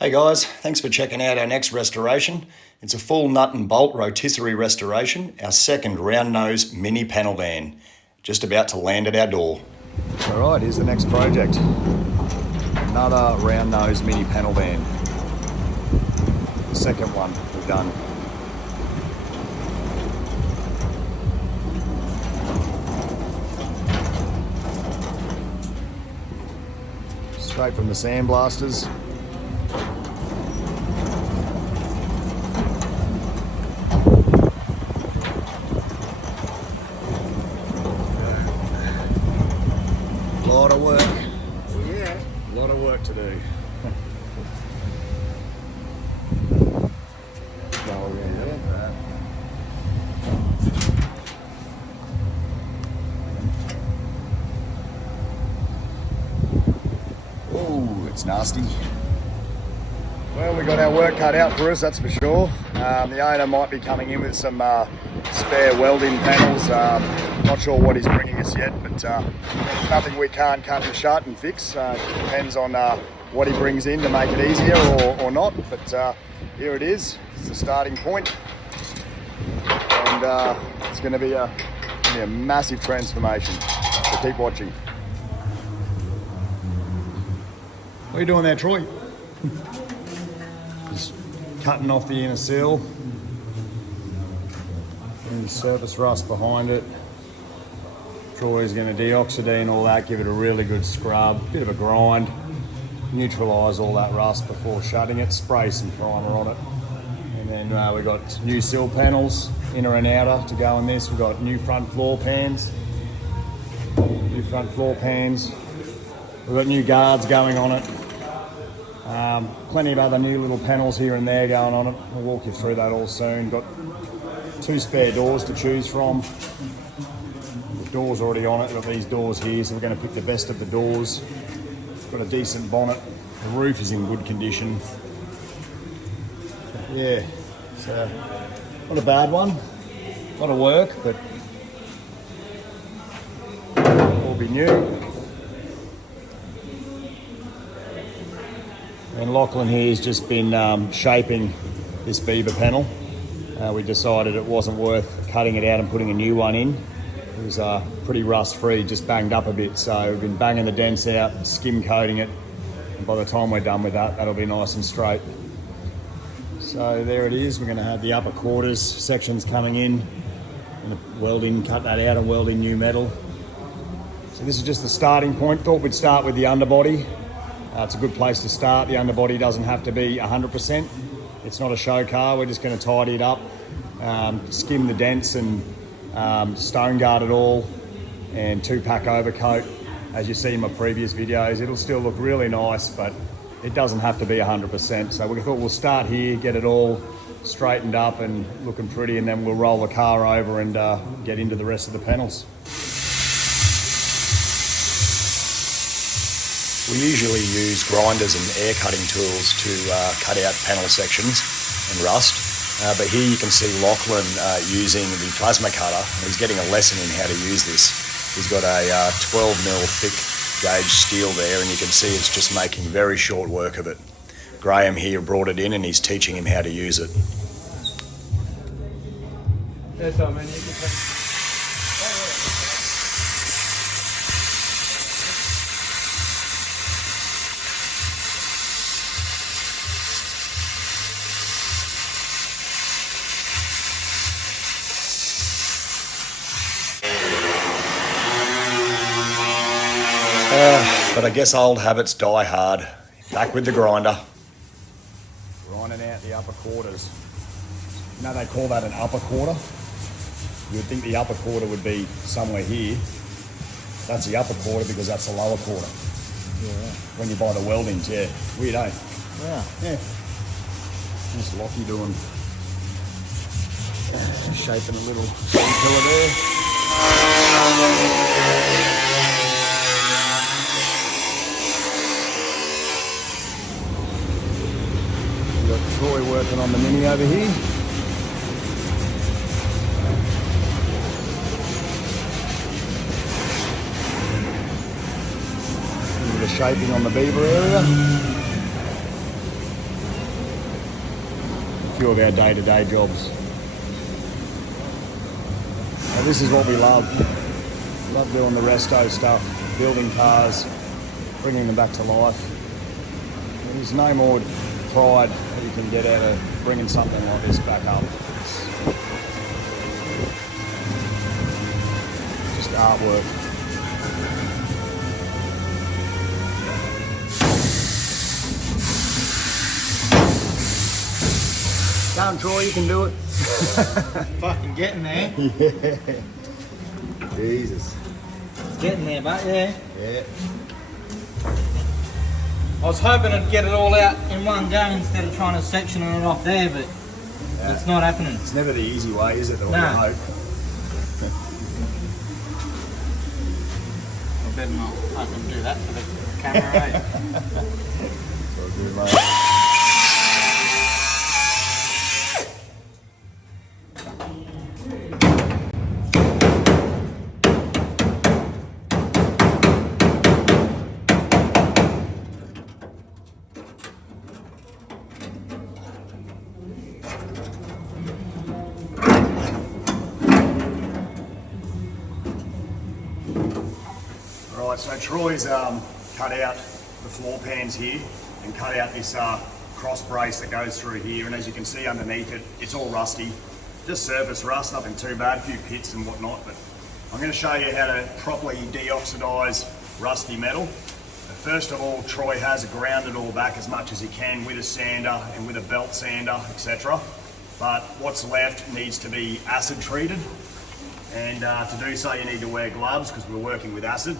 Hey guys, thanks for checking out our next restoration. It's a full nut and bolt rotisserie restoration, our second round nose mini panel van. Just about to land at our door. Alright, here's the next project. Another round nose mini panel van. The second one we've done. Straight from the sandblasters. Lot of work. Yeah. A lot of work to do. Oh, it's nasty. Well, we got our work cut out for us, that's for sure. The owner might be coming in with some spare welding panels. Not sure what he's bringing us yet, but nothing we can't cut and shut and fix. Depends on what he brings in to make it easier or not. But here it is. It's the starting point, and it's going to be a massive transformation. So keep watching. What are you doing there, Troy? Just cutting off the inner seal. And surface rust behind it. Troy's going to deoxidine all that, give it a really good scrub, bit of a grind, neutralise all that rust before shutting it, spray some primer on it. And then we've got new sill panels, inner and outer, to go in this. We've got new front floor pans. We've got new guards going on it. Plenty of other new little panels here and there going on it. I'll walk you through that all soon. Got 2 spare doors to choose from. The door's already on it. We've got these doors here, so we're going to pick the best of the doors. Got a decent bonnet. The roof is in good condition. Yeah, so not a bad one. A lot of work, but all be new. And Lachlan here's just been shaping this beaver panel. We decided it wasn't worth cutting it out and putting a new one in. It was pretty rust-free, just banged up a bit. So we've been banging the dents out, skim coating it. And by the time we're done with that, that'll be nice and straight. So there it is. We're going to have the upper quarters sections coming in. And welding, cut that out and weld in new metal. So this is just the starting point. Thought we'd start with the underbody. It's a good place to start. The underbody doesn't have to be 100%. It's not a show car. We're just going to tidy it up, skim the dents and stone guard it all, and 2-pack overcoat. As you see in my previous videos, it'll still look really nice, but it doesn't have to be 100%. So we thought we'll start here, get it all straightened up and looking pretty, and then we'll roll the car over and get into the rest of the panels. We usually use grinders and air cutting tools to cut out panel sections and rust. But here you can see Lachlan using the plasma cutter. He's getting a lesson in how to use this. He's got a 12mm thick gauge steel there, and you can see it's just making very short work of it. Graham here brought it in and he's teaching him how to use it. That's all, man. You can take... But I guess old habits die hard. Back with the grinder. Grinding out the upper quarters. You know they call that an upper quarter? You would think the upper quarter would be somewhere here. That's the upper quarter because that's the lower quarter. Yeah. When you buy the weldings, yeah. Weird, eh? Yeah. Yeah. What's Lockie doing? Shaping a little pillar there. We've got Troy working on the Mini over here. A bit of shaping on the beaver area. few of our day-to-day jobs. And this is what we love. Love doing the resto stuff, building cars, bringing them back to life. There's no more pride that you can get out of bringing something like this back up. It's just artwork. Come, Troy, you can do it. Fucking getting there. Yeah. Jesus. It's getting there, but yeah. Yeah. I was hoping I'd get it all out in one go instead of trying to section it off there, but it's not happening. It's never the easy way, is it? The way No. you hope. I better not fucking do that for the camera, eh? Well, good, mate. Right, so Troy's cut out the floor pans here and cut out this cross brace that goes through here, and as you can see underneath it, it's all rusty. Just surface rust, nothing too bad, a few pits and whatnot, but I'm going to show you how to properly deoxidize rusty metal. First of all, Troy has ground it all back as much as he can with a sander and with a belt sander, etc. But what's left needs to be acid treated, and to do so you need to wear gloves because we're working with acid.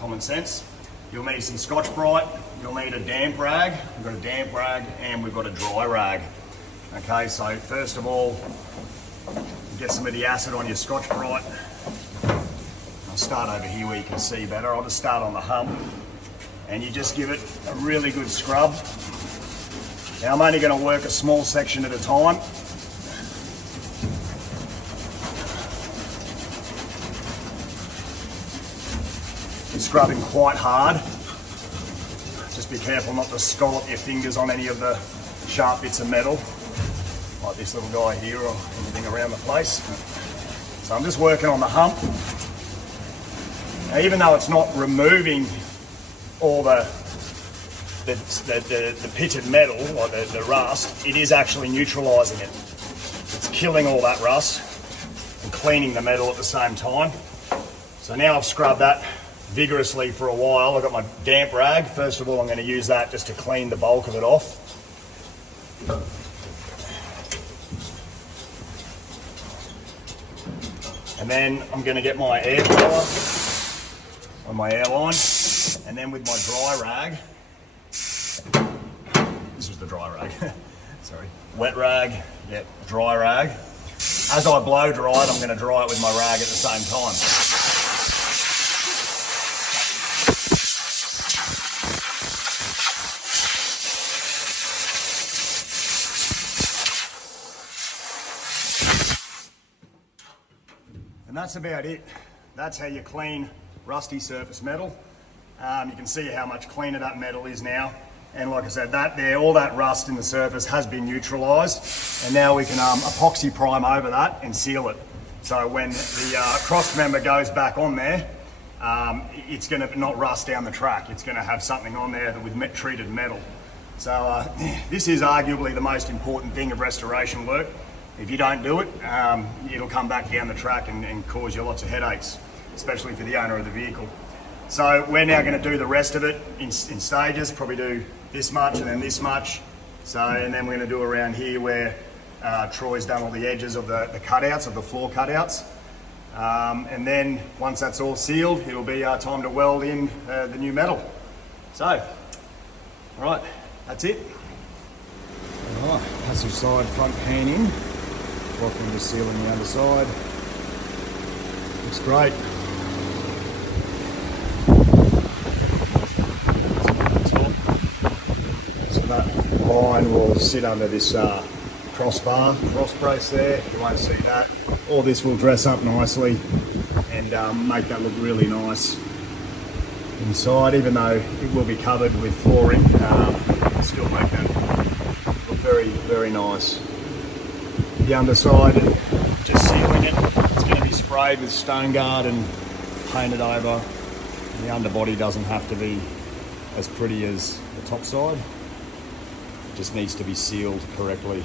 Common sense. You'll need some Scotch-Brite, you'll need a damp rag, we've got a damp rag and we've got a dry rag. Okay, so first of all, get some of the acid on your Scotch-Brite. I'll start over here where you can see better. I'll just start on the hump and you just give it a really good scrub. Now I'm only going to work a small section at a time. Scrubbing quite hard. Just be careful not to scallop your fingers on any of the sharp bits of metal, like this little guy here or anything around the place. So I'm just working on the hump. Now, even though it's not removing all the pitted metal or the rust, it is actually neutralising it. It's killing all that rust and cleaning the metal at the same time. So now I've scrubbed that vigorously for a while. I've got my damp rag. First of all, I'm going to use that just to clean the bulk of it off. And then I'm going to get my air blower on my airline, and then with my dry rag, this was the dry rag, sorry, wet rag, yep, dry rag. As I blow dry it, I'm going to dry it with my rag at the same time. And that's about it. That's how you clean rusty surface metal. You can see how much cleaner that metal is now. And like I said, that there, all that rust in the surface has been neutralised. And now we can epoxy prime over that and seal it. So when the cross member goes back on there, it's going to not rust down the track. It's going to have something on there with treated metal. So this is arguably the most important thing of restoration work. If you don't do it, it'll come back down the track and cause you lots of headaches, especially for the owner of the vehicle. So we're now going to do the rest of it in stages, probably do this much and then this much. So, and then we're going to do around here where Troy's done all the edges of the cutouts, of the floor cutouts. And then once that's all sealed, it'll be time to weld in the new metal. So, all right, that's it. All right, passage side, front pan in. Blocking the seal on the other side. Looks great. So that line will sit under this cross brace there. You won't see that. All this will dress up nicely and make that look really nice inside, even though it will be covered with flooring. It'll still make that look very very nice. The underside, just sealing it. It's going to be sprayed with stone guard and painted over. The underbody doesn't have to be as pretty as the top side. It just needs to be sealed correctly.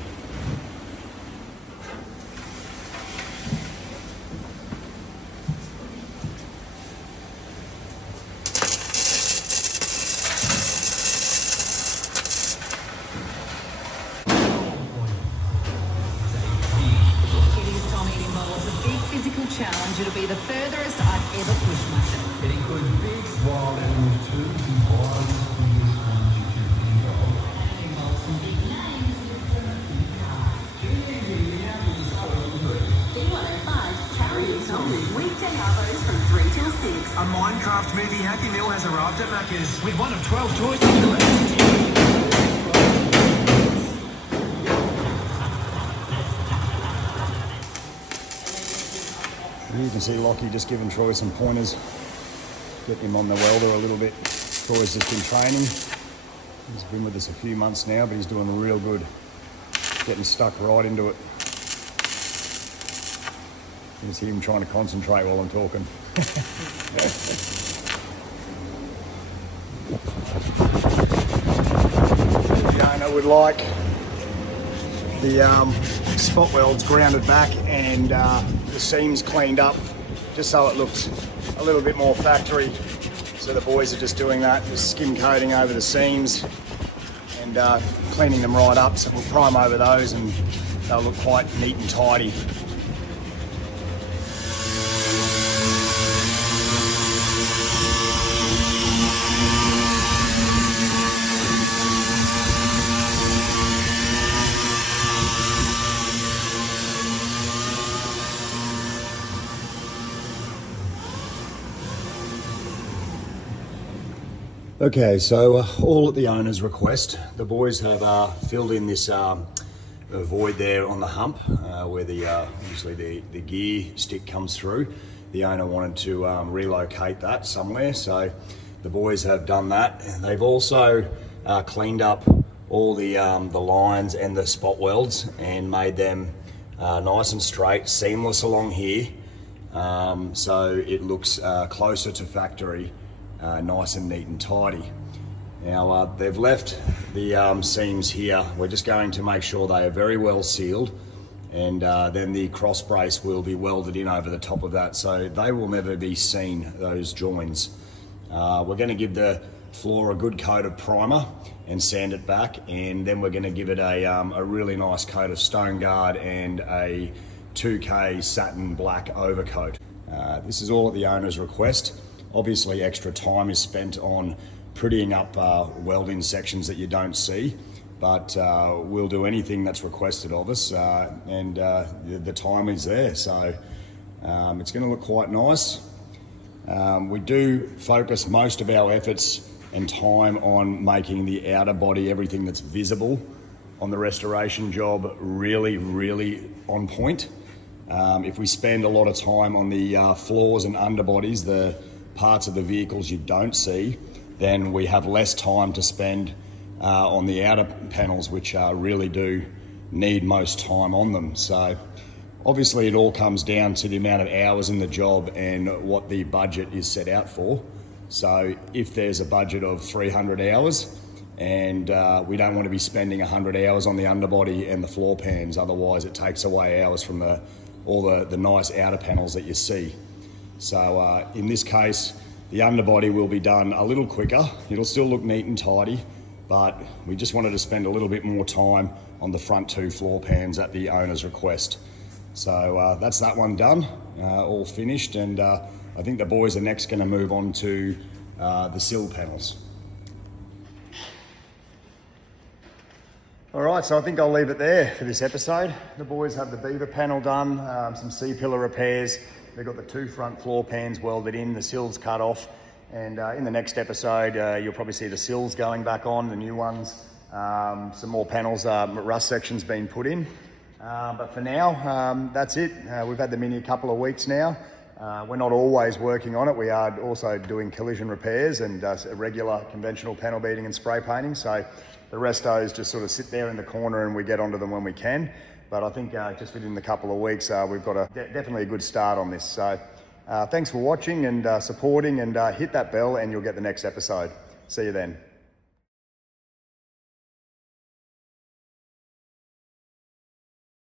Challenge. It'll be the furthest I've ever pushed myself. It includes big, wild animals too, combined with this one B105 Charity Zombies weekday arvos from 3 till 6. A Minecraft movie Happy Meal has arrived at Macca's with one of 12 toys to collect. You can see Lockie just giving Troy some pointers, getting him on the welder a little bit. Troy's just been training. He's been with us a few months now, but he's doing real good, getting stuck right into it. You can see him trying to concentrate while I'm talking. Fiona would like the spot welds grounded back and the seams cleaned up just so it looks a little bit more factory. So the boys are just doing that, just skim coating over the seams and cleaning them right up. So we'll prime over those and they'll look quite neat and tidy. Okay, so all at the owner's request, the boys have filled in this void there on the hump where the usually the gear stick comes through. The owner wanted to relocate that somewhere, so the boys have done that. They've also cleaned up all the lines and the spot welds and made them nice and straight, seamless along here, so it looks closer to factory. Nice and neat and tidy. Now they've left the seams here. We're just going to make sure they are very well sealed, and then the cross brace will be welded in over the top of that, so they will never be seen, those joins. We're going to give the floor a good coat of primer and sand it back, and then we're going to give it a really nice coat of stone guard and a 2K satin black overcoat. This is all at the owner's request. Obviously extra time is spent on prettying up welding sections that you don't see, but we'll do anything that's requested of us, and the time is there, so it's going to look quite nice. We do focus most of our efforts and time on making the outer body, everything that's visible on the restoration job, really, really on point. If we spend a lot of time on the floors and underbodies, the parts of the vehicles you don't see, then we have less time to spend on the outer panels, which really do need most time on them. So obviously it all comes down to the amount of hours in the job and what the budget is set out for. So if there's a budget of 300 hours and we don't want to be spending 100 hours on the underbody and the floor pans, otherwise it takes away hours from all the nice outer panels that you see. So in this case, the underbody will be done a little quicker. It'll still look neat and tidy, but we just wanted to spend a little bit more time on the front two floor pans at the owner's request. So that's that one done, all finished, and I think the boys are next going to move on to the sill panels. All right, so I think I'll leave it there for this episode. The boys have the beaver panel done, some C-pillar repairs. They've got the two front floor pans welded in, the sills cut off, and in the next episode you'll probably see the sills going back on, the new ones, some more panels, rust sections being put in. But for now, that's it. We've had the Mini a couple of weeks now. We're not always working on it. We are also doing collision repairs and regular conventional panel beating and spray painting. So the Restos just sort of sit there in the corner and we get onto them when we can. But I think just within the couple of weeks, we've got definitely a good start on this. So thanks for watching and supporting, and hit that bell and you'll get the next episode. See you then.